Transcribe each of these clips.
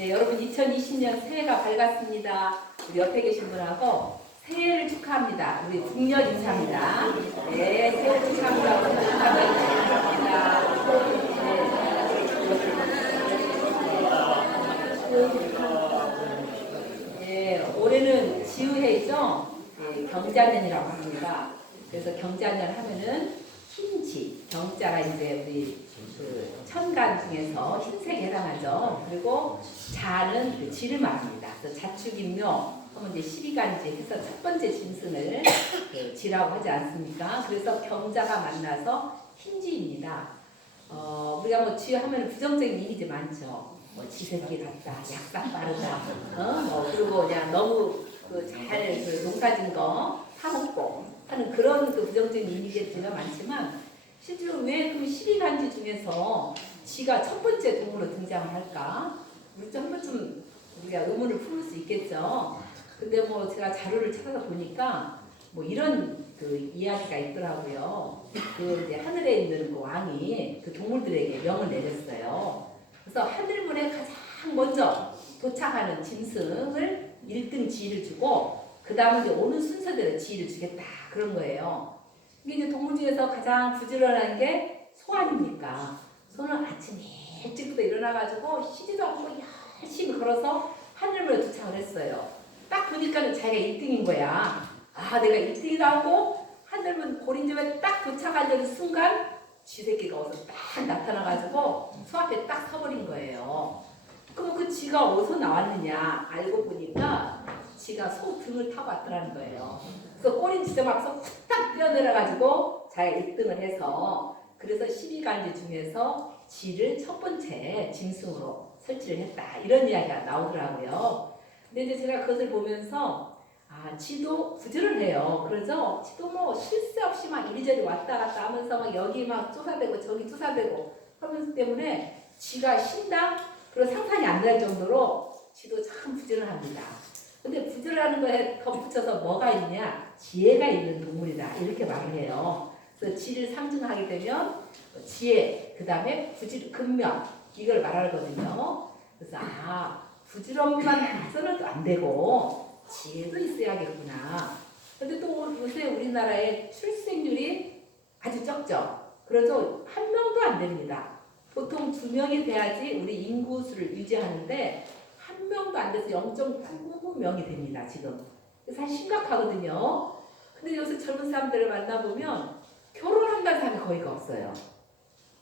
네, 여러분 2020년 새해가 밝았습니다. 우리 옆에 계신 분하고 새해를 축하합니다. 우리 국년 인사입니다. 네, 새해 축하합니다. 네, 올해는 지우해죠. 네, 경자년이라고 합니다. 그래서 경자년 하면은 흰지, 경자가 이제 우리 그 천간 중에서 흰색에 해당하죠. 그리고 자는 그 지를 말합니다. 그래서 자축인묘 하면 이제 12간지 해서 첫 번째 짐승을 그 지라고 하지 않습니까? 그래서 경자가 만나서 흰지입니다. 우리가 뭐 쥐 하면 부정적인 이미지 많죠. 뭐 지새끼 같다, 약삭 빠르다, 그리고 그냥 너무 잘 농사진 거 파먹고 하는 그런 그 부정적인 이미지가 많지만 실제로 왜 그 12간지 중에서 쥐가 첫 번째 동물로 등장을 할까? 우리 한 번쯤 우리가 의문을 풀을 수 있겠죠. 근데 뭐 제가 자료를 찾아서 보니까 뭐 이런 그 이야기가 있더라고요. 그 이제 하늘에 있는 그 왕이 그 동물들에게 명을 내렸어요. 그래서 하늘문에 가장 먼저 도착하는 짐승을 1등 지위를 주고 그 다음에 이제 오는 순서대로 지위를 주겠다 그런 거예요. 이게 이제 동물 중에서 가장 부지런한 게 소 아닙니까? 소는 아침 일찍부터 일어나가지고 쉬지도 않고 열심히 걸어서 하늘문에 도착을 했어요. 딱 보니까는 자기가 1등인 거야. 아, 내가 1등이다 하고 하늘문 고린점에 딱 도착하려는 순간 쥐새끼가 어디서 딱 나타나가지고 소 앞에 딱 서버린 거예요. 그럼 그 쥐가 어디서 나왔느냐 알고 보니까 쥐가 소 등을 타고 왔더라는 거예요. 그래서 꼬린 지점 앞에서 후딱 뛰어내려가지고 자기가 1등을 해서 그래서 12간지 중에서 쥐를 첫 번째 짐승으로 설치를 했다. 이런 이야기가 나오더라고요. 근데 이제 제가 그것을 보면서 아, 쥐도 부지런해요. 그러죠? 쥐도 뭐 쉴 새 없이 막 이리저리 왔다 갔다 하면서 막 여기 막 쫓아대고 저기 쫓아대고 하면서 때문에 쥐가 쉰다? 그런 상상이 안 될 정도로 쥐도 참 부지런합니다. 근데 부지런한 거에 덧붙여서 뭐가 있냐? 지혜가 있는 동물이다. 이렇게 말을 해요. 그래서 지를 상징하게 되면 지혜, 그 다음에 근면 이걸 말하거든요. 그래서 부지런만 해서는 또 안 되고 지혜도 있어야겠구나. 근데 또 요새 우리나라의 출생률이 아주 적죠. 그래서 한 명도 안 됩니다. 보통 2명이 돼야지 우리 인구수를 유지하는데 한 명도 안 돼서 0.99명이 됩니다. 지금. 사실 심각하거든요. 근데 요새 젊은 사람들을 만나보면 결혼한다는 사람이 거의가 없어요.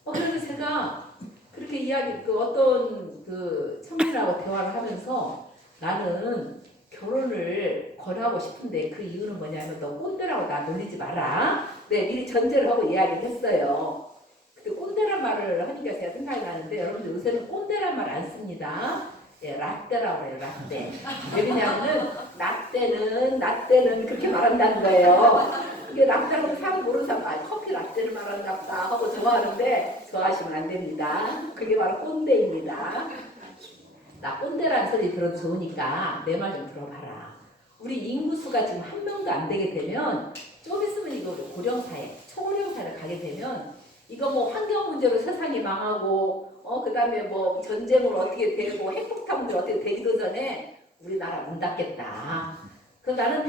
그래서 제가 그렇게 어떤 그 청년하고 대화를 하면서 나는 결혼을 권하고 싶은데 그 이유는 뭐냐면 너 꼰대라고 나 놀리지 마라. 네, 미리 전제를 하고 이야기를 했어요. 근데 꼰대란 말을 하니까 제가 생각이 나는데 여러분들 요새는 꼰대란 말 안 씁니다. 예, 라떼라고 해요, 라떼. 왜냐하면 라떼는 그렇게 말한다는 거예요. 이게 라떼라고 사람 모르는 사람, 커피 라떼를 말하는가 보다 하고 좋아하는데 좋아하시면 안 됩니다. 그게 바로 꼰대입니다. 나 꼰대라는 소리 들어도 좋으니까 내 말 좀 들어봐라. 우리 인구수가 지금 1명도 안 되게 되면 좀 있으면 이거 고령사회, 초고령사회를 가게 되면 이거 뭐 환경 문제로 세상이 망하고 그 다음에 뭐 전쟁으로 어떻게 되고 핵폭탄 문제로 어떻게 되기도 전에 우리나라 문 닫겠다. 그 나는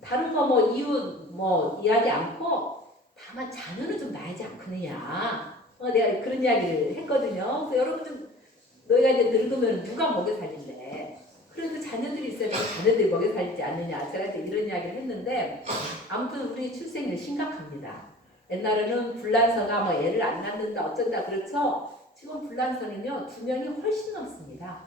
다른 거 뭐 이유 뭐 이야기 않고 다만 자녀는 좀 낳지 않겠느냐. 내가 그런 이야기를 했거든요. 그래서 여러분 너희가 이제 늙으면 누가 먹여 살린대. 그래도 자녀들이 있어야 자녀들이 먹여 살리지 않느냐. 제가 이제 이런 이야기를 했는데 아무튼 우리 출생률 심각합니다. 옛날에는 불란서가 뭐 애를 안 낳는다 어쩐다 그렇죠. 지금 불란서는요 2명이 훨씬 넘습니다.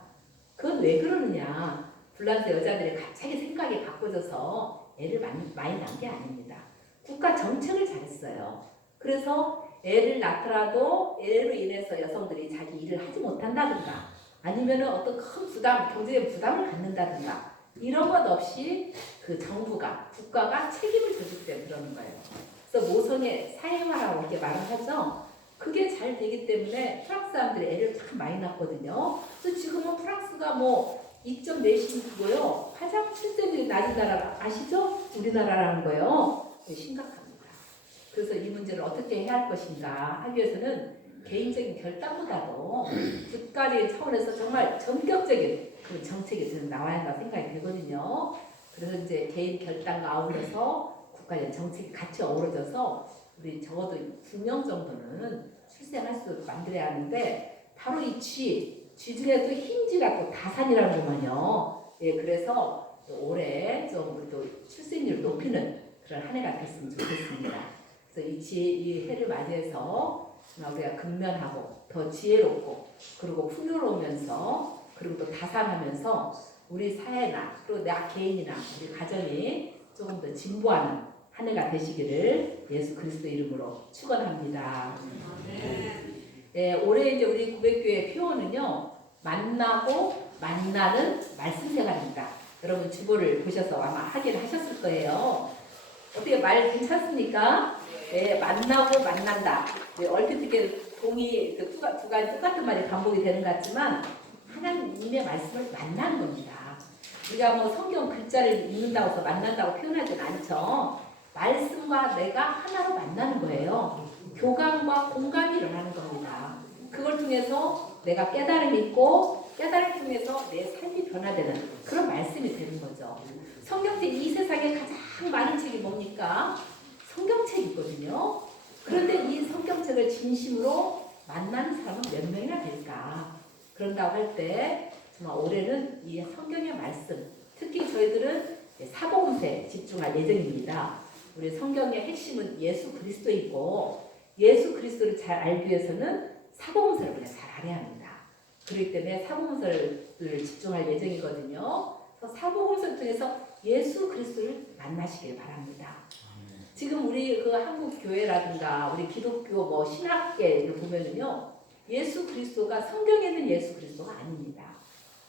그건 왜 그러느냐. 불란서 여자들이 갑자기 생각이 바꿔져서 애를 많이 낳은 게 아닙니다. 국가 정책을 잘했어요. 그래서 애를 낳더라도 애로 인해서 여성들이 자기 일을 하지 못한다든가 아니면 어떤 큰 부담, 경제적 부담을 갖는다든가 이런 것 없이 그 정부가, 국가가 책임을 져주기 때문에 그러는 거예요. 그래서 모성의 사회화라고 이렇게 말을 하죠. 그게 잘 되기 때문에 프랑스 사람들이 애를 참 많이 낳거든요. 그래서 지금은 프랑스가 뭐 2.4씩이고요. 가장 출생률이 낮은 나라 아시죠? 우리나라라는 거예요. 심각합니다. 그래서 이 문제를 어떻게 해야 할 것인가 하기 위해서는 개인적인 결단보다도 국가적인 차원에서 정말 전격적인 그 정책이 저는 나와야 한다고 생각이 들거든요. 그래서 이제 개인 결단과 아울러서 국가적인 정책이 같이 어우러져서 우리 적어도 2명 정도는 출생할 수 있도록 만들어야 하는데 바로 이 쥐 중에도 흰쥐가 또 다산이라는 거만요. 예, 그래서 올해 좀 또 출생률을 높이는 그런 한 해가 됐으면 좋겠습니다. 그래서 이 해를 맞이해서 우리가 근면하고 더 지혜롭고 그리고 풍요로우면서 그리고 또 다산하면서 우리 사회나 또 나 개인이나 우리 가정이 조금 더 진보하는 한 해가 되시기를 예수 그리스도 이름으로 축원합니다. 네, 올해 이제 우리 구백교회 표어는요 만나고 만나는 말씀 생활입니다. 여러분 주보를 보셔서 아마 확인하셨을 거예요. 어떻게 말 괜찮습니까? 네, 만나고 만난다. 네, 얼핏 듣기에 두 가지 똑같은 말이 반복이 되는 것 같지만 하나님의 말씀을 만나는 겁니다. 우리가 뭐 성경 글자를 읽는다고 해서 만난다고 표현하진 않죠. 말씀과 내가 하나로 만나는 거예요. 교감과 공감이 일어나는 겁니다. 그걸 통해서 내가 깨달음이 있고 깨달음 통해서 내 삶이 변화되는 그런 말씀이 되는 거죠. 성경책 이 세상에 가장 많은 책이 뭡니까? 성경책이거든요. 그런데 이 성경책을 진심으로 만나는 사람은 몇 명이나 될까? 그런다고 할 때 정말 올해는 이 성경의 말씀, 특히 저희들은 사복음서에 집중할 예정입니다. 우리 성경의 핵심은 예수 그리스도이고 예수 그리스도를 잘 알기 위해서는 사복음서를 우리가 잘 알아야 합니다. 그렇기 때문에 사복음서를 집중할 예정이거든요. 그래서 사복음서를 통해서 예수 그리스도를 만나시길 바랍니다. 지금 우리 그 한국 교회라든가 우리 기독교 뭐 신학계를 보면은요 예수 그리스도가 성경에 있는 예수 그리스도가 아닙니다.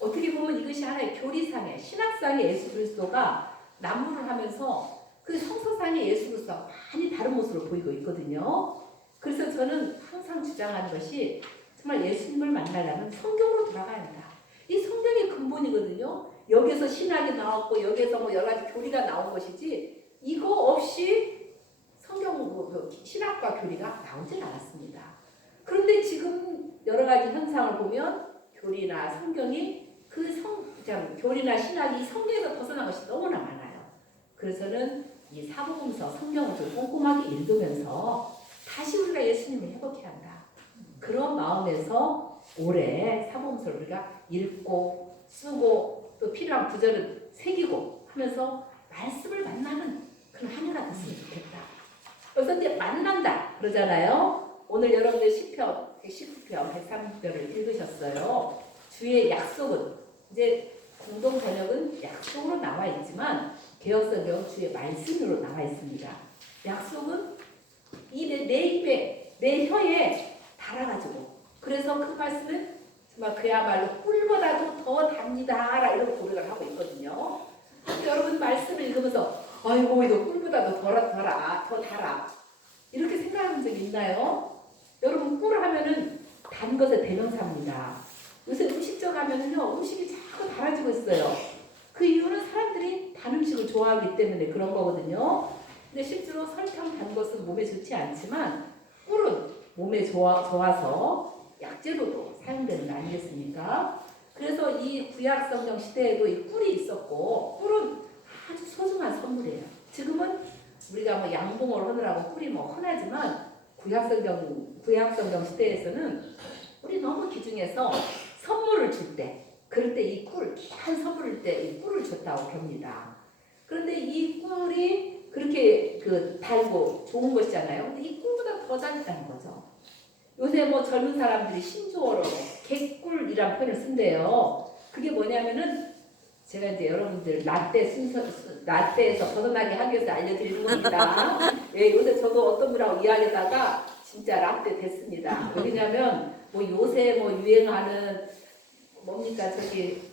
어떻게 보면 이것이 하나의 교리상의 신학상의 예수 그리스도가 난무를 하면서 그 성서상의 예수 그리스도가 많이 다른 모습을 보이고 있거든요. 그래서 저는 항상 주장하는 것이 정말 예수님을 만나려면 성경으로 돌아가야 한다. 이 성경이 근본이거든요. 여기서 신학이 나왔고 여기서 뭐 여러 가지 교리가 나온 것이지 이거 없이 성경 신학과 교리가 나오질 않았습니다. 그런데 지금 여러 가지 현상을 보면 교리나 성경이 교리나 신학이 성경에서 벗어난 것이 너무나 많아요. 그래서는 이 사복음서 성경을 좀 꼼꼼하게 읽으면서 다시 우리가 예수님을 회복해야 한다. 그런 마음에서 올해 사복음서를 우리가 읽고 쓰고 또 필요한 구절을 새기고 하면서 말씀을 만나는 그런 한 해가 됐으면 좋겠다. 그래서 이제 만난다 그러잖아요. 오늘 여러분들 10편, 19편, 103편을 읽으셨어요. 주의 약속은 이제 공동 번역은 약속으로 나와 있지만 개역성경 주의 말씀으로 나와 있습니다. 약속은 내 입에 내 혀에 달아가지고 그래서 그 말씀은 정말 그야말로 꿀보다도 더 답니다 이런 고백을 하고 있거든요. 여러분 말씀을 읽으면서 아이고 이거 꿀보다도 더 달아 이렇게 생각하는 적이 있나요? 여러분 꿀 하면은 단 것의 대명사입니다. 요새 음식점 가면은요 음식이 자꾸 달아지고 있어요. 그 이유는 사람들이 단 음식을 좋아하기 때문에 그런 거거든요. 근데 실제로 설탕 단 것은 몸에 좋지 않지만 꿀은 몸에 좋아서 약재로도 사용되는 거 아니겠습니까? 그래서 이 구약성경 시대에도 이 꿀이 있었고 꿀은 아주 소중한 선물이에요. 지금은 우리가 뭐 양봉을 하느라고 꿀이 뭐 흔하지만 구약성경 시대에서는 꿀이 너무 귀중해서 선물을 줄 때 그럴 때 이 꿀, 귀한 선물일 때 이 꿀을 줬다고 봅니다. 그런데 이 꿀이 그렇게 달고 좋은 것이잖아요. 근데 이 꿀보다 더 달다는 거죠. 요새 뭐 젊은 사람들이 신조어로 개꿀이란 표현을 쓴대요. 그게 뭐냐면은 제가 이제 여러분들 라떼에서 벗어나게 하기 위해서 알려드리는 겁니다. 예, 요새 저도 어떤 분하고 이야기하다가 진짜 라떼 됐습니다. 왜냐면 뭐 요새 뭐 유행하는 뭡니까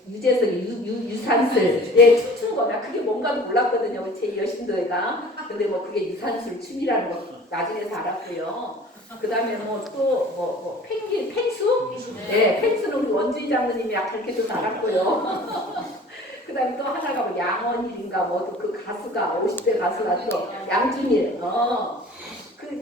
유재석이 유산슬 춤춘 거나 그게 뭔가도 몰랐거든요. 제 여신도회가. 근데 뭐 그게 유산슬 춤이라는 거 나중에서 알았고요. 그 다음에 뭐 펭수? 네, 펭수는 우리 원주희 장로님이 가르쳐줘서 알았고요. 그 다음에 또 하나가 뭐 양원일인가 뭐 또 그 가수가 50대 가수가 또 양준일.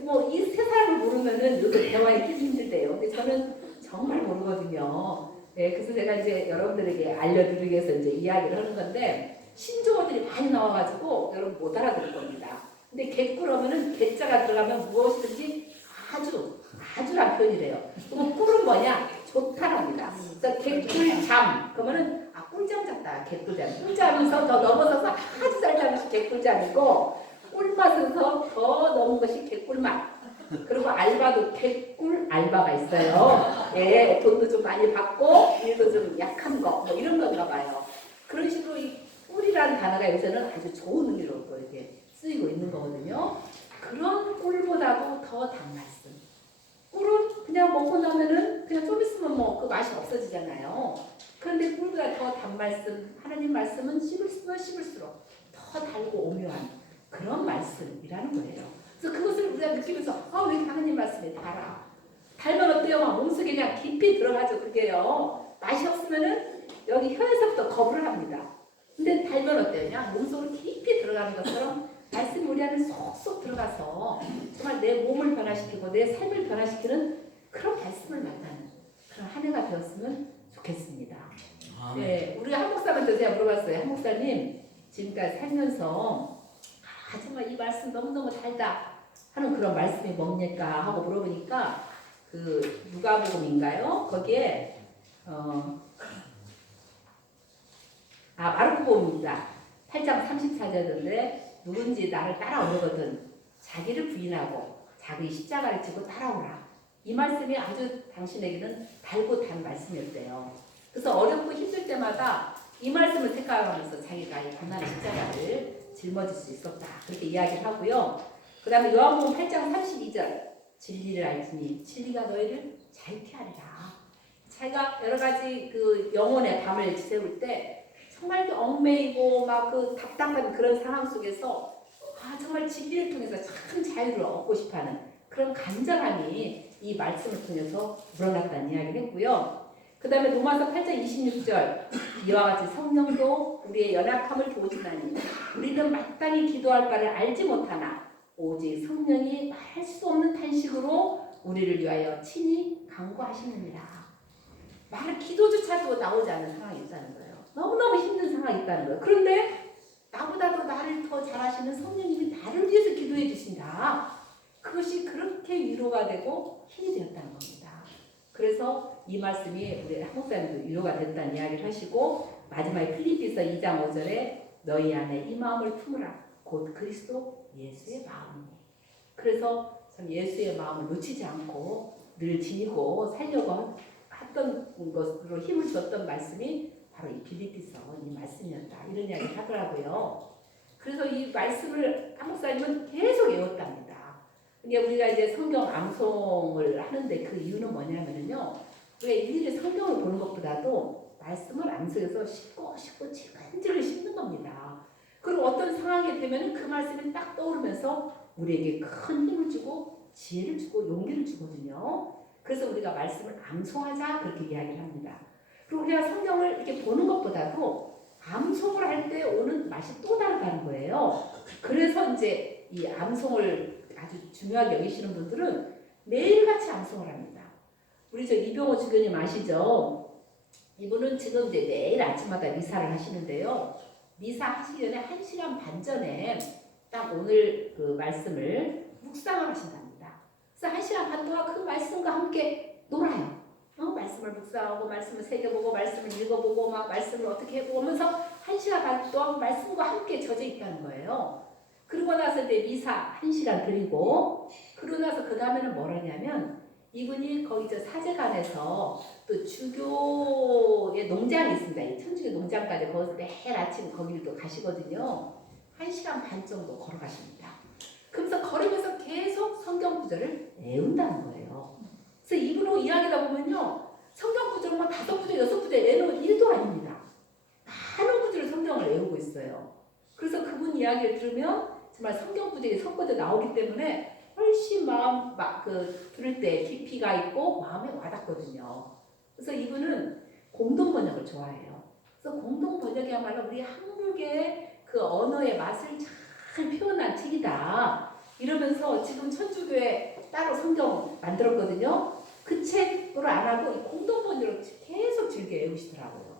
뭐 이 세 사람을 모르면은 이렇게 대화에 끼기 힘들대요. 근데 저는 정말 모르거든요. 네, 그래서 제가 이제 여러분들에게 알려드리기 위해서 이제 이야기를 하는 건데 신조어들이 많이 나와가지고 여러분 못 알아들을 겁니다. 근데 개꿀 하면은 개자가 들어가면 무엇이든지 아주란 표현이래요. 그럼 꿀은 뭐냐? 좋다랍니다. 그래서 개꿀잠 그러면은 꿀잠 잤다 개꿀잠. 꿀잠에서 더 넘어서서 아주 잘 자는 것이 개꿀잠이고 꿀맛에서 더 넘은 것이 개꿀맛. 그리고 알바도 개꿀 알바가 있어요. 예, 돈도 좀 많이 받고 일도 좀 약한 거 뭐 이런 건가 봐요. 그런 식으로 이 꿀이라는 단어가 요새는 아주 좋은 의미로 또 이렇게 쓰이고 있는 거거든요. 그런 꿀보다도 더 단 말씀. 꿀은 그냥 먹고 나면은 그냥 좀 있으면 뭐 그 맛이 없어지잖아요. 그런데 꿀보다 더 단 말씀, 하나님 말씀은 씹을수록 씹을수록 더 달고 오묘한 그런 말씀이라는 거예요. 그래서 그것을 우리가 느끼면서 왜 하나님 말씀이 달아? 달면 어때요? 막 몸속에 그냥 깊이 들어가죠. 그게요. 맛이 없으면은 여기 혀에서부터 거부를 합니다. 근데 달면 어때요? 그냥 몸속으로 깊이 들어가는 것처럼 말씀이 우리 안에 쏙쏙 들어가서 정말 내 몸을 변화시키고 내 삶을 변화시키는 그런 말씀을 만나는 그런 한 해가 되었으면 좋겠습니다. 네, 우리 한 목사님한테 제가 물어봤어요. 한 목사님 지금까지 살면서 정말 이 말씀 너무너무 달다 하는 그런 말씀이 뭡니까 하고 물어보니까 그 누가복음인가요? 거기에 마르코복음입니다. 8장 34절인데 누군지 나를 따라오려거든 자기를 부인하고 자기 십자가를 지고 따라오라. 이 말씀이 아주 당신에게는 달고 단 말씀이었대요. 그래서 어렵고 힘들 때마다 이 말씀을 생각하면서 자기가 이 고난의 십자가를 짊어질 수 있었다. 그렇게 이야기를 하고요. 그 다음에 요한복음 8장 32절 진리를 알지니 진리가 너희를 자유케 하리라. 자기가 여러 가지 그 영혼의 밤을 지새울 때 정말 얽매이고 막 그 답답한 그런 상황 속에서 정말 진리를 통해서 참 자유를 얻고 싶어하는 그런 간절함이 이 말씀을 통해서 우러났다는 이야기를 했고요. 그 다음에 로마서 8장 26절 이와 같이 성령도 우리의 연약함을 도우시나니 우리는 마땅히 기도할 바를 알지 못하나 오직 성령이 말할 수 없는 탄식으로 우리를 위하여 친히 간구하시느니라. 기도조차도 나오지 않는 상황이 있다는 거예요. 너무너무 힘든 상황이 있다는 거예요. 그런데 나보다도 나를 더 잘하시는 성령님이 나를 위해서 기도해 주신다. 그것이 그렇게 위로가 되고 힘이 되었다는 겁니다. 그래서 이 말씀이 우리 한목사님도 위로가 됐다는 이야기를 하시고 마지막에 필립비서 2장 5절에 너희 안에 이 마음을 품으라. 곧 그리스도 예수의 마음이니. 그래서 참 예수의 마음을 놓치지 않고 늘 지니고 살려고 했던 것으로 힘을 줬던 말씀이 바로 이 필립비서 이 말씀이었다. 이런 이야기를 하더라고요. 그래서 이 말씀을 한 목사님은 계속 외웠답니다. 근데 우리가 이제 성경 암송을 하는데 그 이유는 뭐냐면요. 우리가 일일이 성경을 보는 것보다도 말씀을 암송해서 씹고 질끈질끈 씹는 겁니다. 그리고 어떤 상황이 되면 그 말씀이 딱 떠오르면서 우리에게 큰 힘을 주고 지혜를 주고 용기를 주거든요. 그래서 우리가 말씀을 암송하자 그렇게 이야기를 합니다. 그리고 우리가 성경을 이렇게 보는 것보다도 암송을 할 때 오는 맛이 또 다르다는 거예요. 그래서 이제 이 암송을 아주 중요하게 여기시는 분들은 매일같이 암송을 합니다. 우리 이병호 주교님 아시죠? 이분은 지금 이제 매일 아침마다 미사를 하시는데요. 미사 하시기 전에 1시간 반 전에 딱 오늘 그 말씀을 묵상을 하신답니다. 그래서 1시간 반 동안 그 말씀과 함께 놀아요. 말씀을 묵상하고 말씀을 새겨보고 말씀을 읽어보고 막 말씀을 어떻게 해보면서 1시간 반 동안 말씀과 함께 젖어 있다는 거예요. 그러고 나서 이제 미사 1시간 드리고 그러고 나서 그 다음에는 뭘 하냐면 이분이 거기 사제관에서 또 주교의 농장이 있습니다. 이 천주교 농장까지 거기서 매일 아침 거기를 또 가시거든요. 1시간 반 정도 걸어가십니다. 그러면서 걸으면서 계속 성경 구절을 외운다는 거예요. 그래서 이분하고 이야기하다 보면요. 성경 구절을 막 5구절, 6구절 외우는 일도 아닙니다. 많은 구절을 성경을 외우고 있어요. 그래서 그분 이야기를 들으면 정말 성경 구절이 섞어져 나오기 때문에 훨씬 마음 들을 때 깊이가 있고 마음에 와닿거든요. 그래서 이분은 공동 번역을 좋아해요. 그래서 공동 번역이야말로 우리 한국의 그 언어의 맛을 잘 표현한 책이다. 이러면서 지금 천주교에 따로 성경 만들었거든요. 그 책으로 안 하고 이 공동번역으로 계속 즐겨 외우시더라고요.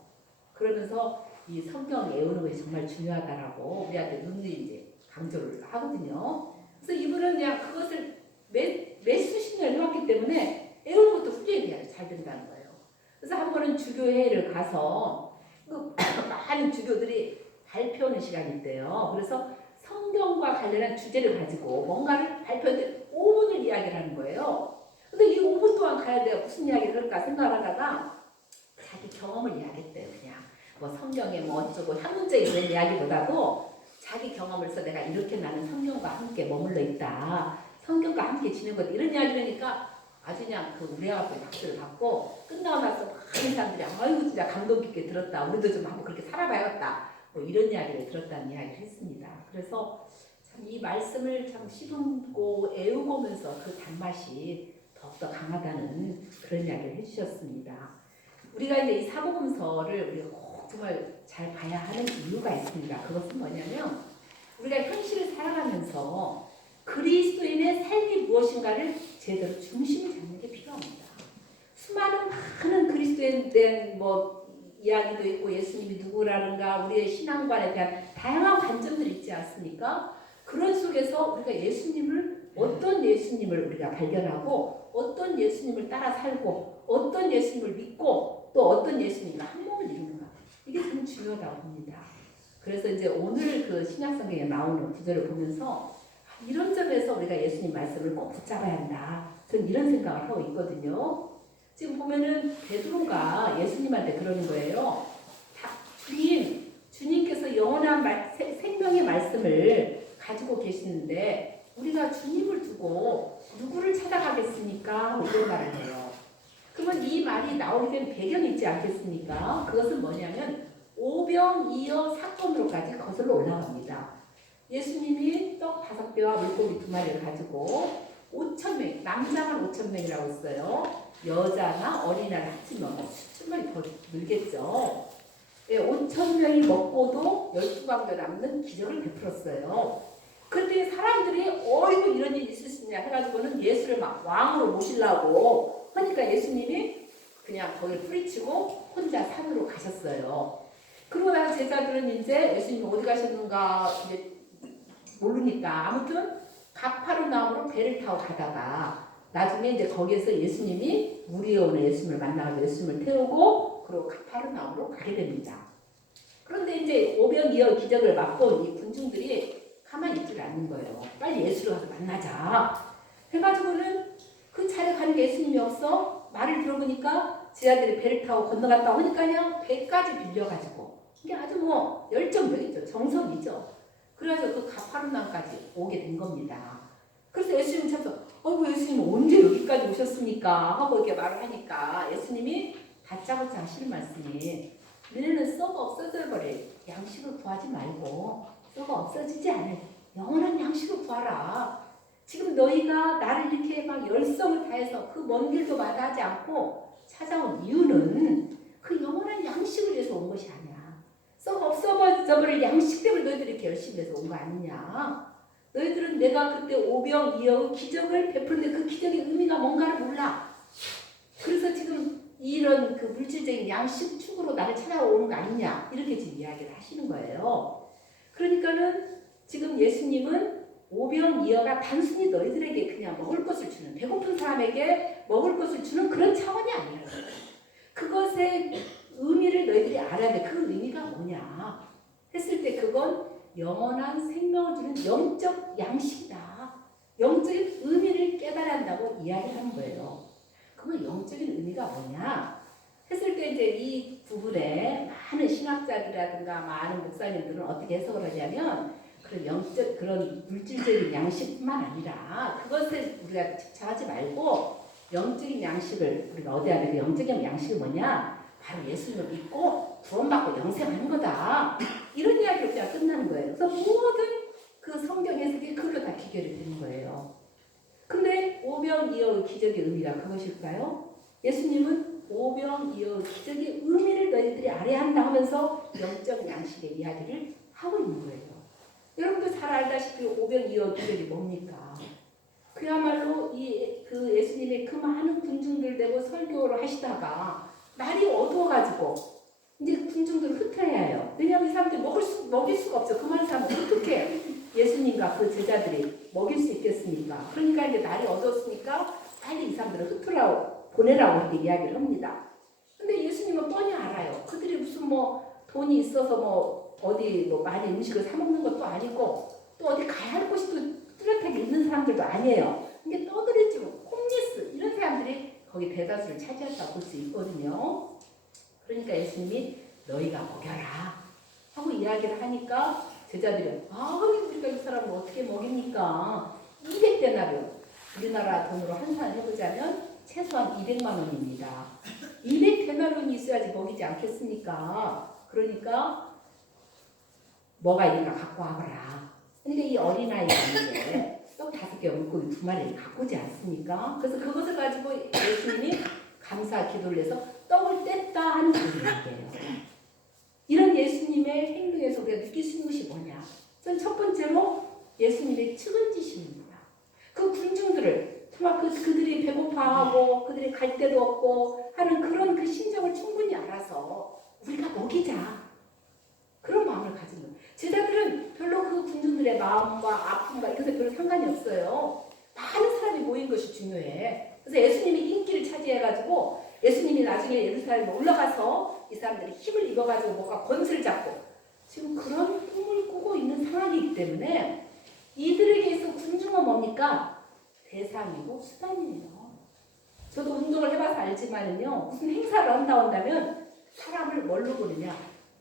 그러면서 이 성경 외우는 것이 정말 중요하다라고 우리한테 눈이 이제 강조를 하거든요. 그래서 이분은 그냥 그것을 몇 수십 년 해왔기 때문에 외우는 것도 훈련이 잘 된다는 거예요. 그래서 한 번은 주교회를 가서 많은 주교들이 발표하는 시간이 있대요. 그래서 성경과 관련한 주제를 가지고 뭔가를 발표하는데 5분을 이야기를 하는 거예요. 근데 이 5분 동안 가야 돼요. 무슨 이야기를 할까 생각하다가 자기 경험을 이야기했대요. 그냥 뭐 성경에 뭐 어쩌고 학문적인 이런 이야기보다도 자기 경험을 해서 내가 이렇게 나는 성경과 함께 머물러 있다. 성경과 함께 지낸 것 이런 이야기를 하니까 아주 그냥 그 우리하고 박수를 받고 끝나고 나서 많은 사람들이 아이고 진짜 감동 깊게 들었다. 우리도 좀 한번 그렇게 살아봐야겠다. 뭐 이런 이야기를 들었다는 이야기를 했습니다. 그래서 참 이 말씀을 참 씹고 애우고면서 그 단맛이 더욱더 강하다는 그런 이야기를 해주셨습니다. 우리가 이제 이 사복음서를 우리가 꼭 정말 잘 봐야 하는 이유가 있습니다. 그것은 뭐냐면 우리가 현실을 살아가면서 그리스도인의 삶이 무엇인가를 제대로 중심을 잡는 게 필요합니다. 수많은 많은 그리스도인에 대한 뭐 이야기도 있고 예수님이 누구라는가 우리의 신앙관에 대한 다양한 관점들이 있지 않습니까? 그런 속에서 우리가 예수님을 어떤 예수님을 우리가 발견하고 어떤 예수님을 따라 살고 어떤 예수님을 믿고 또 어떤 예수님과 한 몸을 이루는가 이게 참 중요하다고 봅니다. 그래서 이제 오늘 그 신약성경에 나오는 구절을 보면서 이런 점에서 우리가 예수님 말씀을 꼭 붙잡아야 한다. 저는 이런 생각을 하고 있거든요. 지금 보면은 베드로가 예수님한테 그러는 거예요. 주님께서 영원한 생명의 말씀을 가지고 계시는데 우리가 주님을 두고 누구를 찾아가겠습니까? 이런 말을 해요. 그러면 이 말이 나오게 된 배경이 있지 않겠습니까? 그것은 뭐냐면 오병이어 사건으로까지 거슬러 올라갑니다. 예수님이 떡 5개와 물고기 2마리를 가지고 5,000명, 남자만 5,000명이라고 했어요. 여자나 어린아이를 합치면 수천명이 더 늘겠죠. 5,000명이 먹고도 12광도 남는 기적을 베풀었어요. 그런데 사람들이 어이구 이런 일이 있을 수 있냐 해가지고는 예수를 막 왕으로 모시려고 하니까 예수님이 그냥 거기를 뿌리치고 혼자 산으로 가셨어요. 그러고 나서 제자들은 이제 예수님이 어디 가셨는가 이제 모르니까 아무튼 가파르나움으로 배를 타고 가다가 나중에 이제 거기에서 예수님이 물이 오는 예수님을 만나서 예수님을 태우고 그리고 가파르나움으로 가게 됩니다. 그런데 이제 오병이어 기적을 맛본 이 군중들이 가만히 있질 않는 거예요. 빨리 예수를 가서 만나자 해가지고는 그 차례 가는 예수님이 없어. 말을 들어보니까 제자들이 배를 타고 건너갔다 오니까요 배까지 빌려가지고 이게 아주 뭐 열정적이죠. 정성이죠. 그래서 그 가파르나움까지 오게 된 겁니다. 그래서 예수님 찾아서 예수님 언제 여기까지 오셨습니까? 하고 이렇게 말을 하니까 예수님이 다짜고짜 하시는 말씀이 너네는 썩어 없어져 버릴 양식을 구하지 말고 썩어 없어지지 않을 영원한 양식을 구하라. 지금 너희가 나를 이렇게 막 열성을 다해서 그 먼 길도 마다하지 않고 찾아온 이유는 그 영원한 양식을 위해서 온 것이 아니야. 썩어 없어져 버릴 양식 때문에 너희들이 이렇게 열심히 해서 온 거 아니냐. 너희들은 내가 그때 오병이어 기적을 베풀는데 그 기적의 의미가 뭔가를 몰라. 그래서 지금 이런 그 물질적인 양식 축으로 나를 찾아오는 거 아니냐 이렇게 지금 이야기를 하시는 거예요. 그러니까는 지금 예수님은 오병이어가 단순히 너희들에게 그냥 먹을 것을 주는 배고픈 사람에게 먹을 것을 주는 그런 차원이 아니라 그것의 의미를 너희들이 알아야 돼. 그 의미가 뭐냐 했을 때 그건 영원한 생명을 주는 영적 양식이다. 영적인 의미를 깨달아야 한다고 이야기하는 거예요. 그러면 영적인 의미가 뭐냐 했을 때 이제 이 부분에 많은 신학자들이라든가 많은 목사님들은 어떻게 해석을 하냐면 그런 영적 그런 물질적인 양식뿐만 아니라 그것을 우리가 집착하지 말고 영적인 양식을 우리가 얻어야 되는 영적인 양식이 뭐냐 바로 예수님을 믿고 구원받고 영생하는 거다. 이런 이야기로 그냥 끝나는 거예요. 그래서 모든 그 성경 해석이 그걸로 다 기결이 되는 거예요. 근데 오병이어 기적의 의미가 그것일까요? 예수님은 오병이어 기적의 의미를 너희들이 알아야 한다 하면서 영적 양식의 이야기를 하고 있는 거예요. 여러분도 잘 알다시피 오병이어들이 뭡니까? 그야말로 그 예수님의 그 많은 군중들 되고 설교를 하시다가 날이 어두워가지고 이제 군중들을 흩어야 해요. 왜냐하면 이 사람들이 먹일 수가 없죠. 그 많은 사람을 어떻게 예수님과 그 제자들이 먹일 수 있겠습니까? 그러니까 이제 날이 어두웠으니까 빨리 이 사람들을 보내라고 이렇게 이야기를 합니다. 근데 예수님은 뻔히 알아요. 그들이 무슨 뭐 돈이 있어서 뭐 어디 뭐 많이 음식을 사 먹는 것도 아니고 또 어디 가야 할 곳이 또 뚜렷하게 있는 사람들도 아니에요. 이게 떠들었지 뭐 홈리스 이런 사람들이 거기 대다수를 차지한다고 볼 수 있거든요. 그러니까 예수님이 너희가 먹여라 하고 이야기를 하니까 제자들이 우리가 이 사람을 어떻게 먹입니까? 200데나리온 우리나라 돈으로 환산을 해보자면 최소한 200만 원입니다. 200데나리온이 있어야지 먹이지 않겠습니까? 그러니까 뭐가 있는가 갖고 와보라. 그러니까 이 어린아이가 있는데 떡 5개 물고기 2마리를 갖고 오지 않습니까? 그래서 그것을 가지고 예수님이 감사 기도를 해서 떡을 뗐다 하는 얘기예요. 이런 예수님의 행동에서 우리가 느낄 수 있는 것이 뭐냐? 전 첫 번째로 예수님의 측은지심입니다. 그 군중들을 정말 그들이 배고파하고 그들이 갈 데도 없고 하는 그런 그 심정을 충분히 알아서 우리가 먹이자. 그런 마음을 가진 거예요. 제자들은 별로 그 군중들의 마음과 아픔과 이것에 별로 상관이 없어요. 많은 사람이 모인 것이 중요해. 그래서 예수님이 인기를 차지해가지고 예수님이 나중에 예루살렘에 올라가서 이 사람들이 힘을 입어가지고 뭔가 권세를 잡고 지금 그런 꿈을 꾸고 있는 상황이기 때문에 이들에게 있어 군중은 뭡니까? 대상이고 수단이에요. 저도 운동을 해봐서 알지만은요, 무슨 행사를 한다면 사람을 뭘로 보느냐?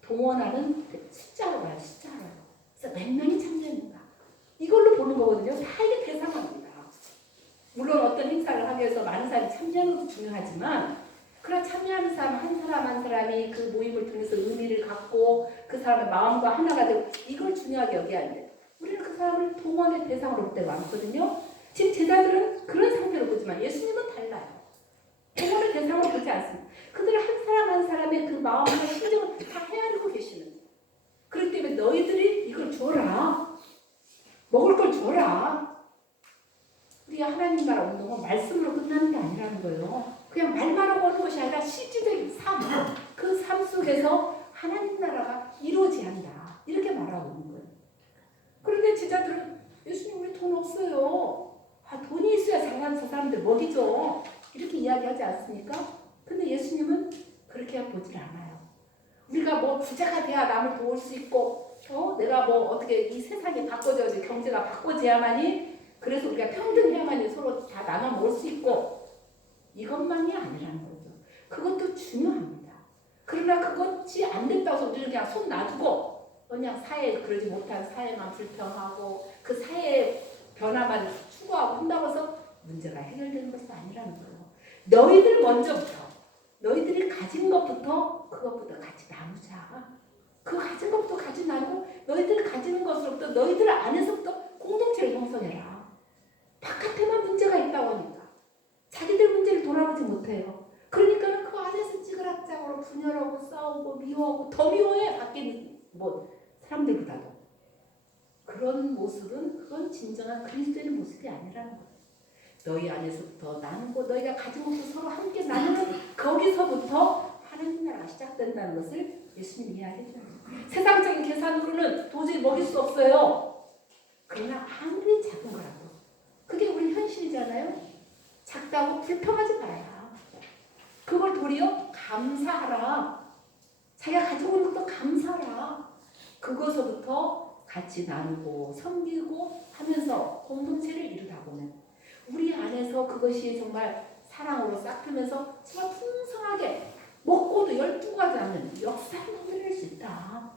동원하는 숫자로 봐요, 숫자로. 그래서 몇 명이 참여했는가? 이걸로 보는 거거든요. 다 이게 대상합니다. 물론 어떤 행사를 하기 위해서 많은 사람이 참여하는 것도 중요하지만, 그러나 참여하는 사람 한 사람이 그 모임을 통해서 의미를 갖고 그 사람의 마음과 하나가 되고 이걸 중요하게 여겨야 하는데 우리는 그 사람을 동원의 대상으로 볼 때가 많거든요. 지금 제자들은 그런 상태로 보지만 예수님은 달라요. 동원의 대상으로 보지 않습니다. 그들을 한 사람 한 사람의 그 마음과 심정을 다 헤아리고 계시는 거예요. 그렇기 때문에 너희들이 이걸 줘라. 먹을 걸 줘라. 우리 하나님 나라 운동은 말씀으로 끝나는 게 아니라는 거예요. 그냥 말만 하고 하는 것이 아니라 실질적인 삶, 그 삶 속에서 하나님 나라가 이루어져야 한다. 이렇게 말하고 있는 거예요. 그런데 제자들은 예수님 우리 돈 없어요. 돈이 있어야 저 사람들 먹이죠. 이렇게 이야기하지 않습니까? 근데 예수님은 그렇게 보질 않아요. 우리가 뭐 부자가 돼야 남을 도울 수 있고, 내가 뭐 어떻게 이 세상이 바꿔져야지, 경제가 바꿔져야만이, 그래서 우리가 평등해야만이 서로 다 나눠 먹을 수 있고, 이것만이 아니라는 거죠. 그것도 중요합니다. 그러나 그것이 안 된다고 해서 우리는 그냥 손 놔두고, 그냥 사회에 그러지 못한 사회만 불평하고, 그 사회의 변화만 추구하고 한다고 해서 문제가 해결되는 것은 아니라는 거예요. 너희들 먼저부터, 너희들이 가진 것부터 그것부터 같이 나누자. 그 가진 것부터 같이 나누고 너희들 가지는 것으로부터 너희들 안에서부터 공동체를 형성해라. 바깥에만 문제가 있다고 하니까 자기들 문제를 돌아보지 못해요. 그러니까 그 안에서 찌그락장으로 분열하고 싸우고 미워하고 더 미워해. 밖에 있는 사람들보다도. 그런 모습은 그건 진정한 그리스도의 모습이 아니라는 거예요. 너희 안에서부터 나누고 너희가 가진 것도 서로 함께 나누는 거기서부터 하나님 나라가 시작된다는 것을 예수님이 이야기했잖아요. 세상적인 계산으로는 도저히 먹일 수 없어요. 그러나 아무리 작은 거라도 그게 우리 현실이잖아요. 작다고 불평하지 말아야. 그걸 도리어 감사하라. 자기가 가지고 있는 것도 감사하라. 그것서부터 같이 나누고 섬기고 하면서 공동체를 이루다 보면 우리 안에서 그것이 정말 사랑으로 싹트면서 정말 풍성하게 먹고도 12가지 않는 역사를 만들어낼 수 있다.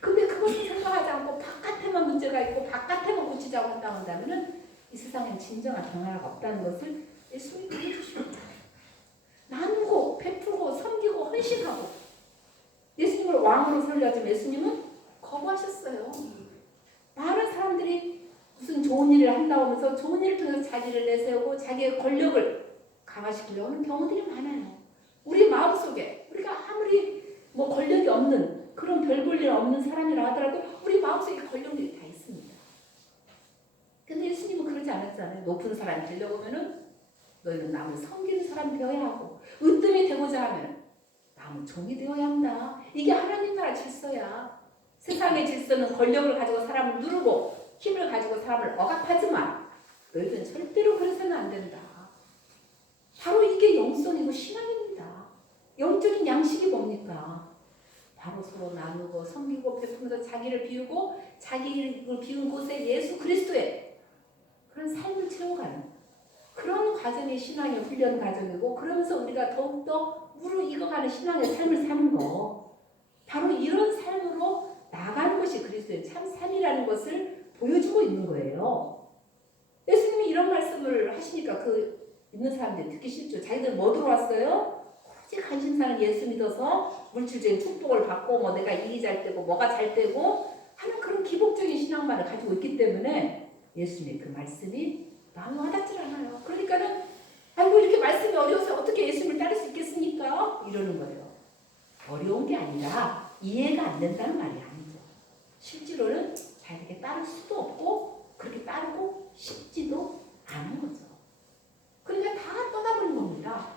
근데 그것을 생각하지 않고 바깥에만 문제가 있고 바깥에만 고치자고 한다면 이 세상엔 진정한 평화가 없다는 것을 예수님이 보여주십니다. 나누고 베풀고 섬기고 헌신하고 예수님을 왕으로 설려하지만 예수님은 거부하셨어요. 많은 사람들이 무슨 좋은 일을 한다고 하면서 좋은 일을 통해서 자기를 내세우고 자기의 권력을 강화시키려고 하는 경우들이 많아요. 우리 마음속에 우리가 아무리 뭐 권력이 없는 그런 별 볼 일 없는 사람이라 하더라도 우리 마음속에 권력들이 다 있습니다. 높은 사람이 되려고 하면은 너희는 남을 섬기는 사람이 되어야 하고 으뜸이 되고자 하면 남은 종이 되어야 한다. 이게 하나님 나라 질서야. 세상의 질서는 권력을 가지고 사람을 누르고 힘을 가지고 사람을 억압하지만 너희들은 절대로 그래서는 안 된다. 바로 이게 영성이고 신앙입니다. 영적인 양식이 뭡니까? 바로 서로 나누고 섬기고 베풀면서 자기를 비우고 자기를 비운 곳에 예수 그리스도의 그런 삶을 채워가는 그런 과정이 신앙의 훈련 과정이고 그러면서 우리가 더욱더 무르익어가는 신앙의 삶을 사는 거 바로 이런 삶으로 나가는 것이 그리스도의 참 삶이라는 것을 보여주고 있는 거예요. 예수님이 이런 말씀을 하시니까 그 있는 사람들이 듣기 싫죠. 자기들 뭐 들어왔어요? 오직 간신사는 예수 믿어서 물질적인 축복을 받고 뭐 내가 일이 잘 되고 뭐가 잘 되고 하는 그런 기복적인 신앙만을 가지고 있기 때문에 예수님의 그 말씀이 마음에 와닿질 않아요. 그러니까는 아이고 이렇게 말씀이 어려워서 어떻게 예수님을 따를 수 있겠습니까? 이러는 거예요. 어려운 게 아니라 이해가 안 된다는 말이 아니죠. 실제로는 자기에게 따를 수도 없고 그렇게 따르고 싶지도 않은 거죠. 그러니까 다 떠나버린 겁니다.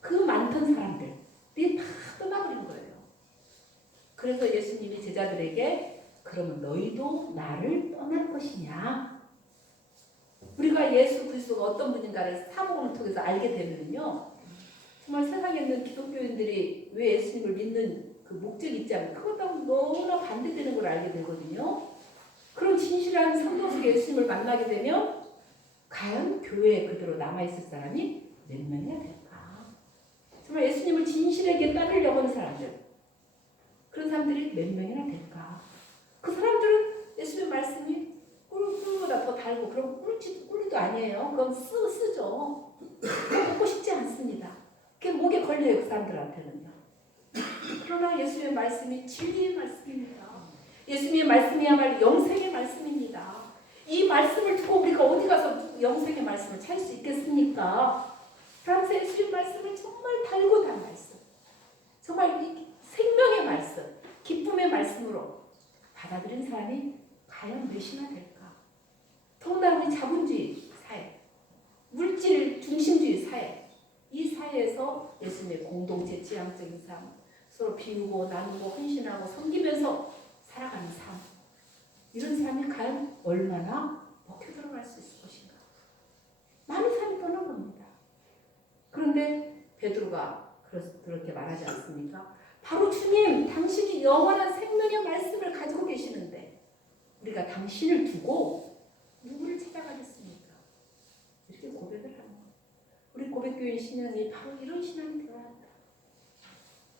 그 많던 사람들이 다 떠나버린 거예요. 그래서 예수님이 제자들에게 그러면 너희도 나를 떠날 것이냐? 우리가 예수 그리스도가 어떤 분인가를 사복음을 통해서 알게 되면요. 정말 세상에 있는 기독교인들이 왜 예수님을 믿는 그 목적이 있지 않으면 그것하고 너무나 반대되는 걸 알게 되거든요. 그런 진실한 성도 속에 예수님을 만나게 되면 과연 교회에 그대로 남아있을 사람이 몇 명이나 될까? 정말 예수님을 진실하게 따르려고 하는 사람들 그런 사람들이 몇 명이나 될까? 그 사람들은 예수님의 말씀이 꿀보다 더 달고 그럼 꿀도 아니에요. 그건 쓰죠. 먹고 싶지 않습니다. 그게 목에 걸려요. 그 사람들한테는요. 그러나 예수님의 말씀이 진리의 말씀입니다. 예수님의 말씀이야말로 영생의 말씀입니다. 이 말씀을 듣고 우리가 어디 가서 영생의 말씀을 찾을 수 있겠습니까? 그래서 예수님 말씀을 정말 달고 단 말씀, 정말 이 생명의 말씀, 기쁨의 말씀으로 받아들인 사람이 과연 몇이나 될까? 더구나 우리 자본주의 사회, 물질 중심주의 사회, 이 사회에서 예수님의 공동체 지향적인 삶, 서로 비우고 나누고 헌신하고 섬기면서 살아가는 삶, 이런 삶이 과연 얼마나 먹혀 들어갈 수 있을 것인가? 많은 사람이 떠나봅니다. 그런데 베드로가 그렇게 말하지 않습니까? 바로 주님, 당신이 영원한 생명의 말씀을 가지고 계시는데 우리가 당신을 두고 누구를 찾아가겠습니까? 이렇게 고백을 하는 거예요. 우리 고백교회 신앙이 바로 이런 신앙이 되어야 한다.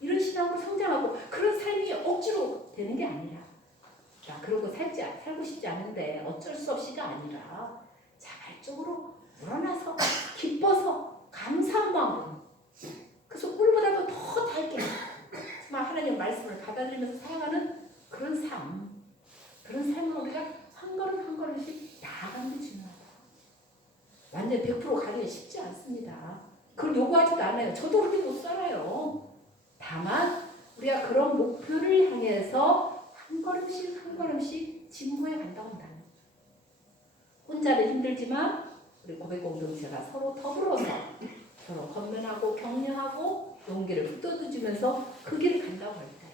이런 신앙으로 성장하고 그런 삶이 억지로 되는 게 아니라 자, 그러고 살고 싶지 않은데 어쩔 수 없이가 아니라 자발적으로 우러나서 기뻐서 감사한 마음으로 그래서 꿀보다도 더 달게 정말 하나님 말씀을 받아들이면서 살아가는 그런 삶, 그런 삶을 우리가 한 걸음 한 걸음씩 나아가는 게 중요하다. 완전 100% 가기가 쉽지 않습니다. 그걸 요구하지도 않아요. 저도 그렇게 못 살아요. 다만 우리가 그런 목표를 향해서 한 걸음씩 한 걸음씩 진보해 간다고 한다는 거죠. 혼자는 힘들지만 우리 고백 공동체가 서로 더불어서 서로 건면하고 격려하고 용기를 북돋워주면서 그 길을 간다고 할 때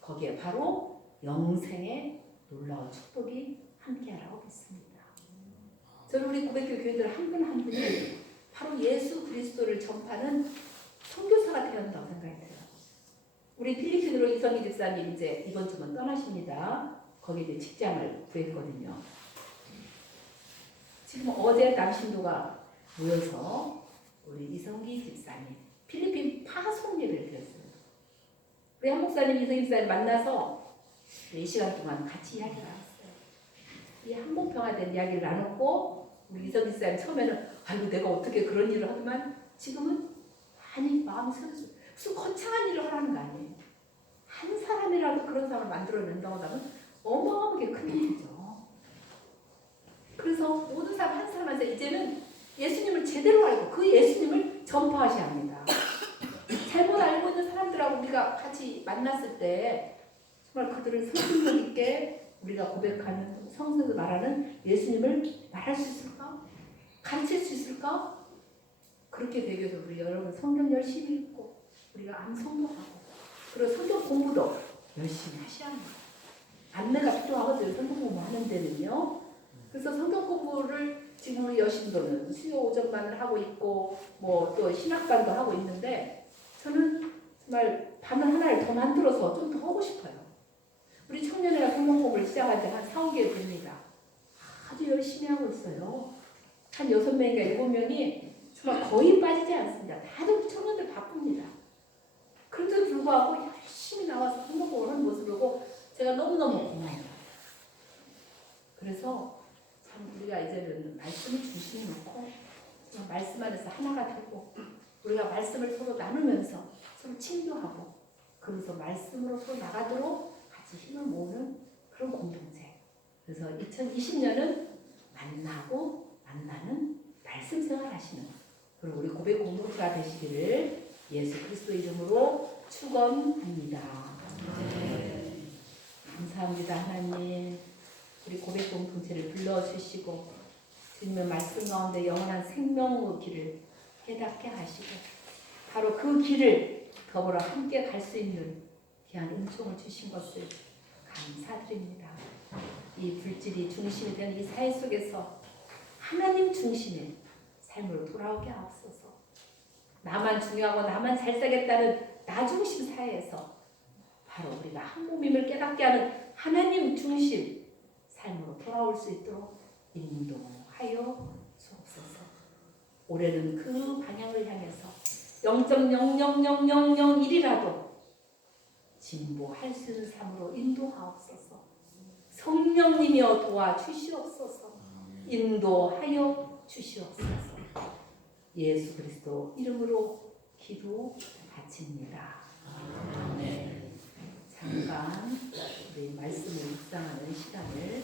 거기에 바로 영생의 놀라운 축복이 함께하라고 믿습니다. 저는 우리 고백교 교회들 한 분 한 분이 바로 예수 그리스도를 전파하는 선교사가 되어야 한다고 생각이 돼요. 우리 필리핀으로 이성희 집사님 이제 이번 주면 떠나십니다. 거기에 이제 직장을 구했거든요. 지금 어제 남신도가 모여서 우리 이성희 집사님 필리핀 파송 예배를 드렸어요. 우리 한 목사님 이성희 집사님 만나서 4시간 동안 같이 이야기를 나눴어요. 이 한복평화된 이야기를 나눴고 우리 이성희 집사님 처음에는 아이고 내가 어떻게 그런 일을 하지만 지금은 많이 마음이 쓰여져요. 무슨 거창한 일을 하라는 거 아니에요. 한 사람이라도 그런 사람을 만들어낸다고 하면 어마어마하게 큰 일이죠. 그래서 모든 사람 한 사람한테 이제는 예수님을 제대로 알고 그 예수님을 전파하셔야 합니다. 잘못 알고 있는 사람들하고 우리가 같이 만났을 때 정말 그들을 성신력 있게 우리가 고백하는 성서에서 말하는 예수님을 말할 수 있을까? 가르칠 수 있을까? 그렇게 되기 위해서 우리 여러분 성경 열심히 읽고 우리가 암송도 하고 그리고 성경 공부도 열심히 하셔야 합니다. 안내가 필요하거든요. 성경 공부 하는 데는요. 그래서 성경 공부를 지금 우리 여신도는 수요 오전반을 하고 있고 뭐 또 신학반도 하고 있는데 저는 정말 반을 하나를 더 만들어서 좀 더 하고 싶어요. 우리 청년회가 성경 공부를 시작한 지 한 4, 5개월 됩니다. 아주 열심히 하고 있어요. 한 6명인가 7명이 정말 거의 빠지지 않습니다. 다들 청년들 바쁩니다. 그런데도 불구하고 열심히 나와서 성경 공부를 하는 모습을 보고 제가 너무너무 고마워요. 그래서 참 우리가 이제는 말씀을 중심에 놓고 말씀 안에서 하나가 되고 우리가 말씀을 서로 나누면서 서로 친교하고 그러면서 말씀으로 서로 나가도록 같이 힘을 모으는 그런 공동체. 그래서 2020년은 만나고 만나는 말씀 생활 하시는 그리고 우리 고백 공동체가 되시기를 예수 그리스도 이름으로 축원합니다. 네. 감사합니다. 하나님 우리 고백 공동체를 불러주시고 주님의 말씀 가운데 영원한 생명의 길을 깨닫게 하시고 바로 그 길을 더불어 함께 갈 수 있는 귀한 은총을 주신 것을 감사드립니다. 이 불질이 중심이 되는 이 사회 속에서 하나님 중심의 삶으로 돌아오게 하옵소서. 나만 중요하고 나만 잘 살겠다는 나 중심 사회에서 바로 우리가 한 몸임을 깨닫게 하는 하나님 중심 삶으로 돌아올 수 있도록 인도하여 주옵소서. 올해는 그 방향을 향해서 0.00001이라도 진보할 수 있는 삶으로 인도하옵소서. 성령님이여 도와주시옵소서. 인도하여 주시옵소서. 예수 그리스도 이름으로 기도 바칩니다. 아멘. 잠깐 우리 말씀을 묵상하는 시간을